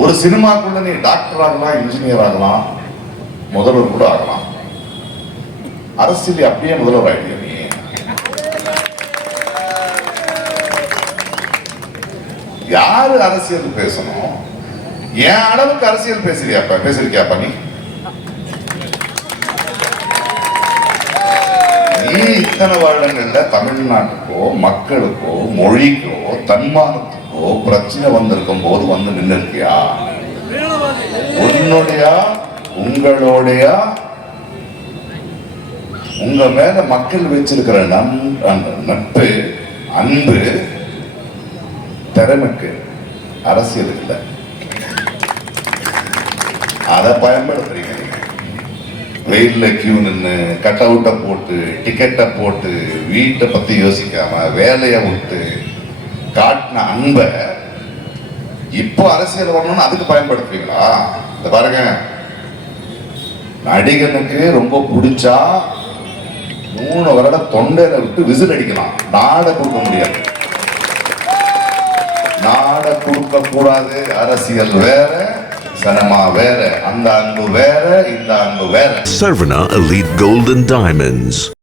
ஒரு சினிமாக்குள்ள நீ டாக்டர் ஆகலாம், இன்ஜினியர் ஆகலாம், முதல்வர் கூட ஆகலாம். அரசியல் அப்படியே முதல்வர் ஆயிட்டிய நீ. யாரு அரசியல் பேசணும்? என் அளவுக்கு அரசியல் பேசிருக்கியாப்பா நீ? நீ இத்தனை வருடங்கள்ல தமிழ்நாட்டுக்கோ, மக்களுக்கோ, மொழிக்கோ, தன்மானத்துக்கோ பிரச்சனை வந்திருக்கும் போது வந்து நின்று இருக்கியா? உங்களுடைய உங்க மேல மக்கள் வச்சிருக்கிற நட்பு, அன்பு, திறமைக்கு அரசியல் இல்லை. அதை பயன்படுத்துறீங்க. வெயில்ல கியூ நின்று கட் அவுட்டை போட்டு, டிக்கெட்டை போட்டு, வீட்டை பத்தி யோசிக்காம வேலையை விட்டு காட்டின அன்பை இப்போ அரசியல் வரணும்னு அதுக்கு பயன்படுத்துவீங்களா? இந்த பாருங்க, நடிகனுக்கு ரொம்ப பிடிச்சா 3 வருடம் தொண்டையில விட்டு விசில் அடிக்கலாம். நாடை கொடுக்க முடியாது, நாடை கொடுக்க கூடாது. அரசியல் வேற, சினிமா வேற. அந்த அன்பு வேற, இந்த அன்பு வேற. Sarvana Elite Gold and Diamonds.